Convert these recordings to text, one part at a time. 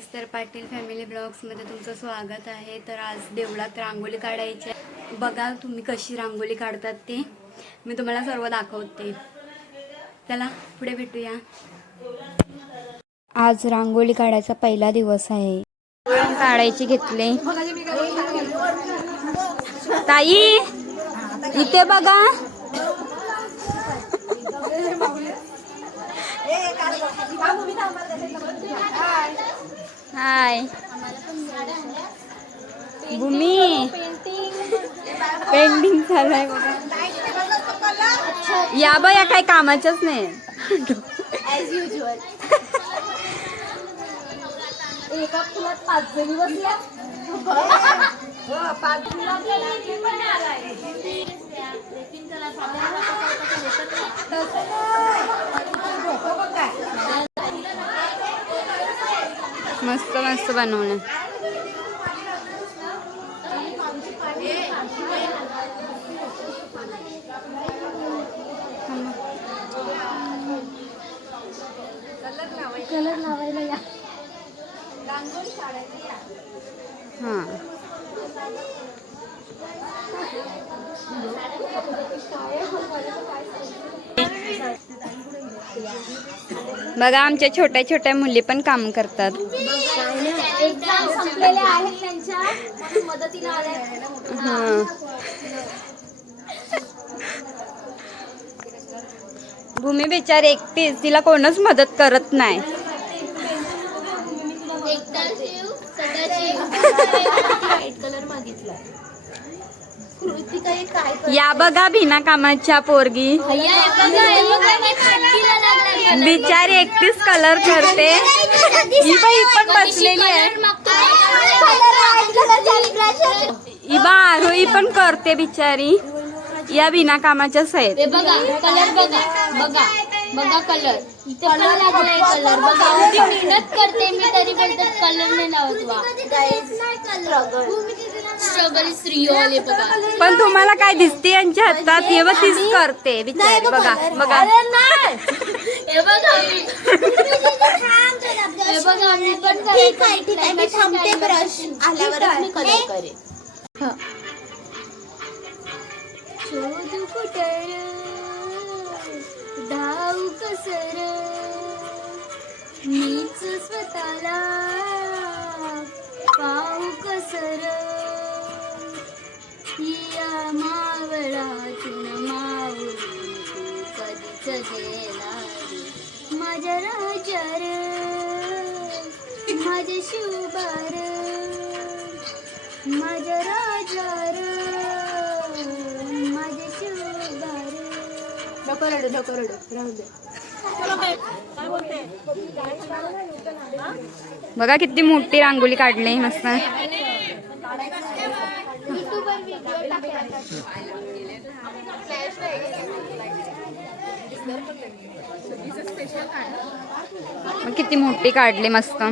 Esther Patil family ब्लॉग्समध्ये तुमचं स्वागत आहे. तर आज देवळात रांगोळी काढायची आहे. बघा तुम्ही कशी रांगोळी काढतात ते. मी तुम्हाला सर्व दाखवते. चला पुढे भेटूया. आज रांगोळी काढायचा पहिला दिवस आहे. काढायची घेतले. ताई इथे बघा. हाय. भूमी. पेंटिंग चालू आहे बघा. या बा या काही कामाच्याच नाही. ऍज युजल एका फुलात पाच जणी बसल्या. हो, पाच मस्त मस्त बनवलं. कलर लावायला या. हा. बघा आमच्या छोट्या छोट्या मुली पण काम करतात. हा. भूमी बिचार एकटीच तिला कोणच मदत करत नाही. कलर मागितला. हे या बघा बिना कामाच्या पोरगी हे हे हे बिचारी एकटीच कलर करते ही बाई पण बसलेली आहे इबा आरोही पण करते बिचारी या बिना कामाच्याच आहेत हे बघा कलर बघा बघा बघा कलर इथे पण लागलाय कलर बघा एवढी मेहनत करते मी तरी बोलतात कलर नाही लावत बघा. पण तुम्हाला काय दिसते यांच्या हातात? हे बघ तीच करते बिचारी बघा बघा. हे बघा मी हे बघा मी पण ठीक आहे ठीक आहे. मी थांबते ब्रश आल्यावरच मी कलर करेन. शोधू कुठर धाव कसर मीच स्वतःला पाहू कसर. मावळा चुन मावळी तू कधीच गेला माझ्या राजार माझ्या शिवबार माझ्या राजार माझ्या शिवबार नको रडू नको रडू. राहू दे. बघा किती मोठी रांगोळी काढली मस्त. किती मोठी काढली मस्त.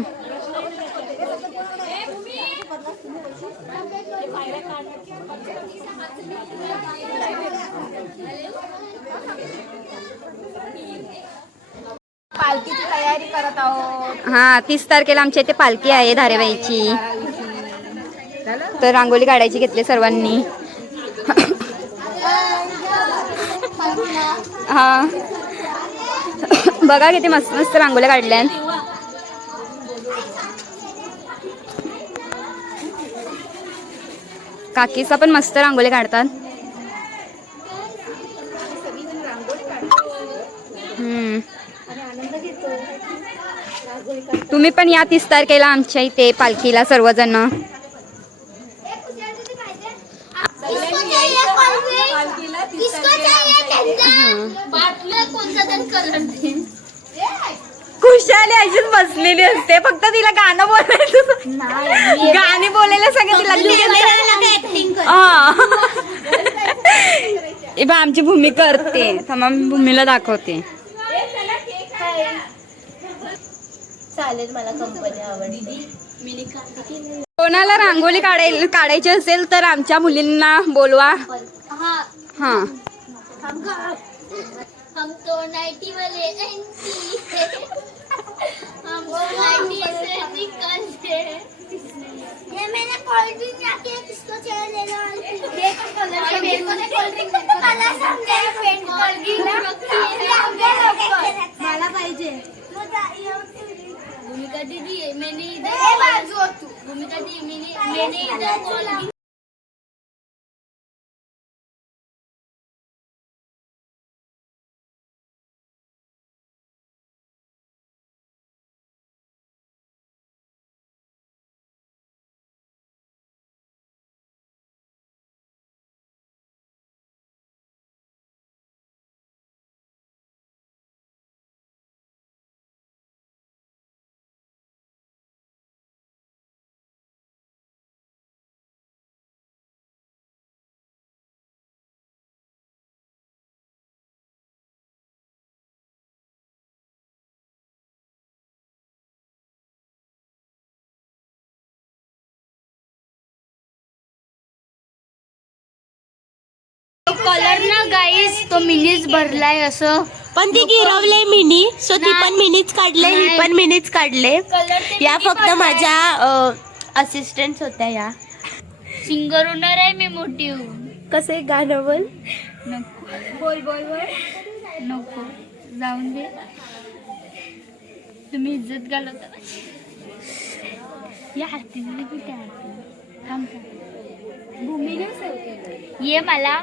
पालखीची तयारी करत आहोत. हा तीस तारखेला आमच्या इथे पालखी आहे धारेबाईची. तर रांगोळी काढायची घेतली सर्वांनी. हा. बघा किती मस्त मस्त रांगोळ्या काढल्या. काकीचा पण मस्त रांगोळी काढतात. तुम्ही पण या तीस तारखेला आमच्या इथे पालखीला सर्वजण बाटल्या कोणता तरी कलर दे खुशाली अशीच बसलेली असते. फक्त तिला गाणं बोलायचं गाणी बोलायला सगळं तिला हा. आमची भूमी करते. थांबा मी भूमीला दाखवते. चालेल मला कंपनी आवडली मिनी कार्तिकी कोणाला रांगोळी काढायला काढायची असेल तर आमच्या मुलींना बोलवा. हा. हा. हम तो नाइटी वाले एंटी हम ये मैंने कोल्ड ड्रिंक रखी है किसको चाहिए ले लो देखो कलर मेरे को कोल्ड ड्रिंक कलर समझे पेंट कोल्ड ड्रिंक रखी है। मला पाहिजे। भूमिका दीदी मैंने इधर बाजू तू। भूमिका दीदी मैंने मैंने इधर कोल्ड कलर ना गाईस तो मिनीच भरलाय असं. पण ती गिरवले मिनी सो ती पण मिनीच काढले ही. पण मिनीच काढले. या फक्त माझ्या असिस्टंट होत्या या. सिंगर होणार आहे मी मोठी कसे गाणं बोल? नको. बोल बोल बोल. नको. जाऊन दे. तुम्ही इज्जत घालवता. या दिली कुठे थांब. ये मला.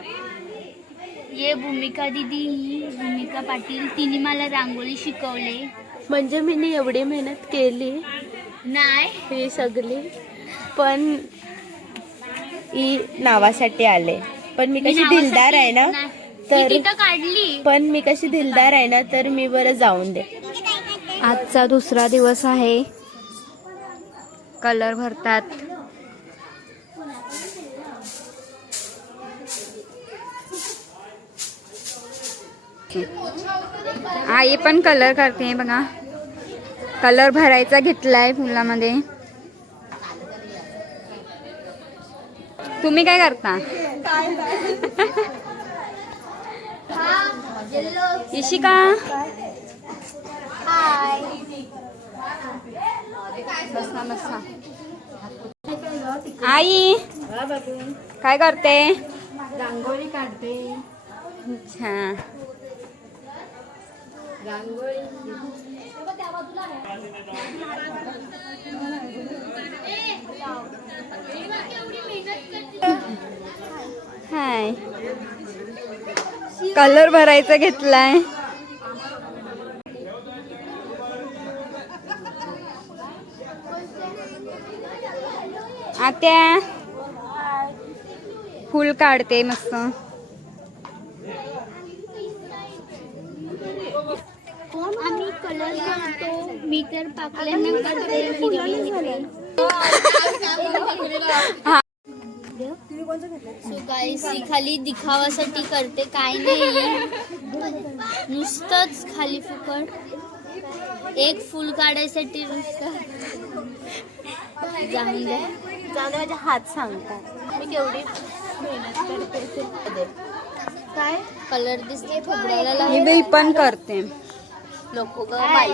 ये भूमिका दिदी ही भूमिका पाटील. तिने मला रांगोळी शिकवले. म्हणजे मी एवढी मेहनत केली? नाही. ही सगळी? पण ही नावासाठी आले. पण मी कशी दिलदार आहे ना नाही. मी तर तिथं काढली. पण मी कशी दिलदार आहे ना तर मी बरं जाऊन दे. आजचा दुसरा दिवस आहे. कलर भरतात. आई पण कलर करते बघा. कलर भरायचा घेतलाय फुलामध्ये. तुम्ही काय करता? इशिका? बसा बसा. आई काय करते? रांगोळी काढते. अच्छा. हाय. कलर भरायचा घेतलाय. आत्या. फुल काढते मस्त. आम्ही कलर करतो मी तर पाकल्यानं करते हिरवी So guys, ही खाली दिखावासाठी करते काय नाही नुसतंच खाली फुकट. एक फुल काढायसाठी नुसतं. जाऊन द्या जाऊन दे, माझे हात सांगतात. मी केवढी मेहनत करते. काय? कलर दिसते मी बिल पण करते. नको ग आली.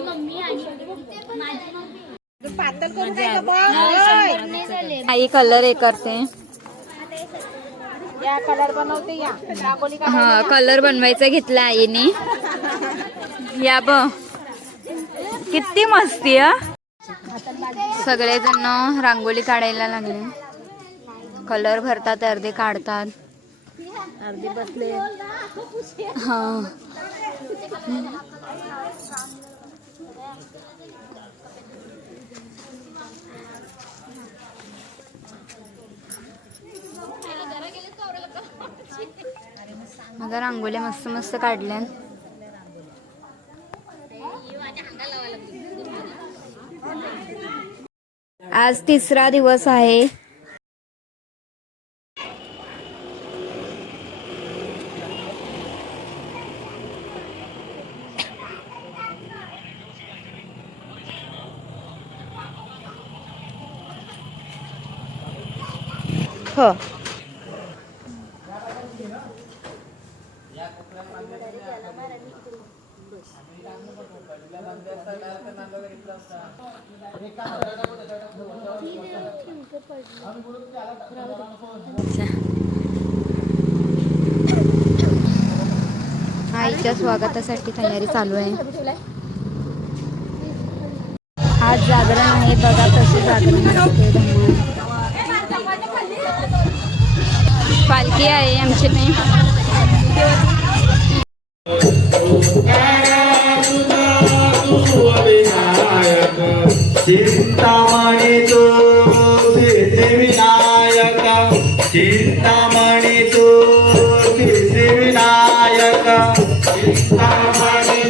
मम्मी आणि माझी मम्मी आई कलर हे करते. हा कलर बनवायचा घेतला आईने. या ब किती मस्ती हा. सगळेजण रांगोळी काढायला लागले. कलर भरतात अर्धे काढतात. अर्धी बसले. हा. मग रांगोळ्या मस्त मस्त काढल्या आज तिसरा दिवस आहे. हो. आईच्या स्वागतासाठी तयारी चालू आहे. आज जागरण आहे बघा कसे जागरण पालखी आहे आमची नाही चिंतामणी तू सिद्धिविनायक चिंतामणी तू सिद्धिविनायक चिंतामणी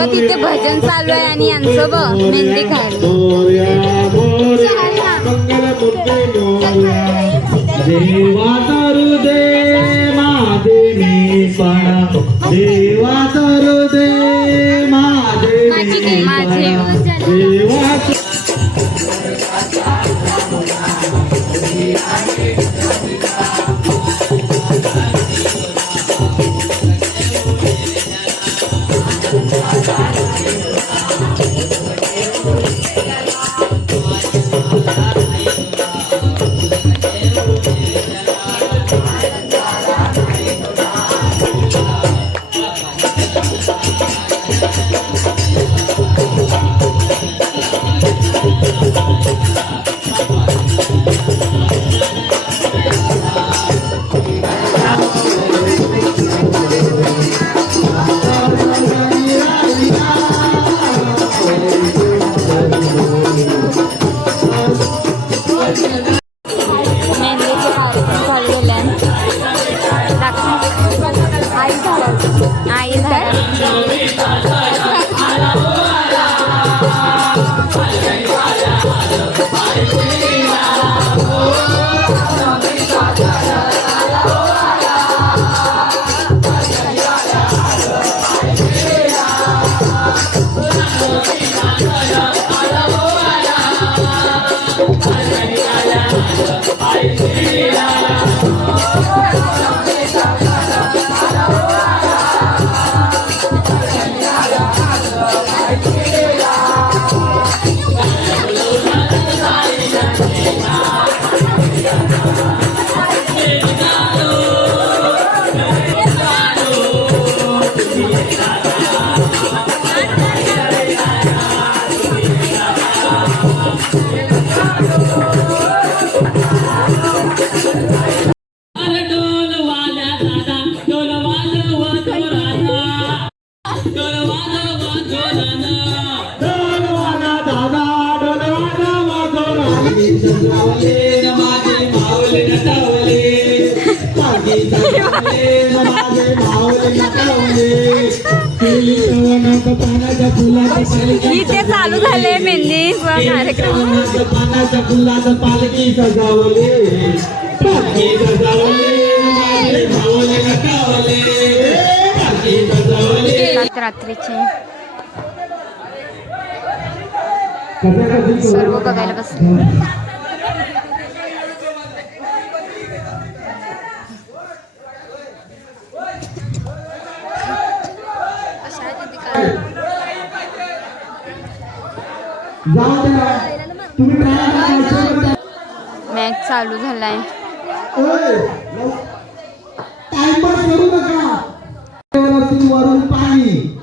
बघ तिथे भजन चालू आहे आणि यांचं बघ मेहंदी खायला देवा Oh, इथे चालू झाले मेहंदी कार्यक्रम. पानाच्या फुलाचं पालखी सजावले. पालखी सजावले. रात्रीचे. सर्व बघायला बसले मॅच चालू झालाय. टाइमपास करू नका. warung pani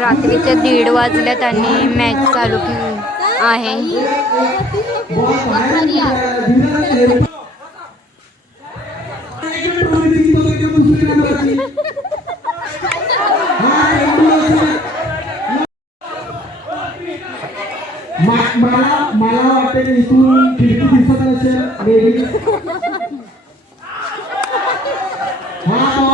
रात्रीचे दीड वाजल्यात आणि मॅच चालू आहे. मला मला वाटेल इथून खिडकी दिसत असेल हा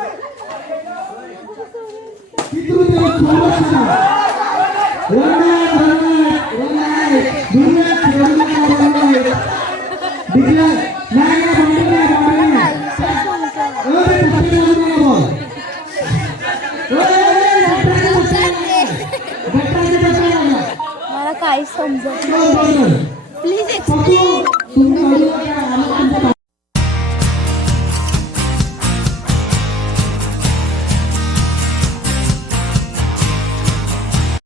मला काय समजत प्लीज एक्सप्लेन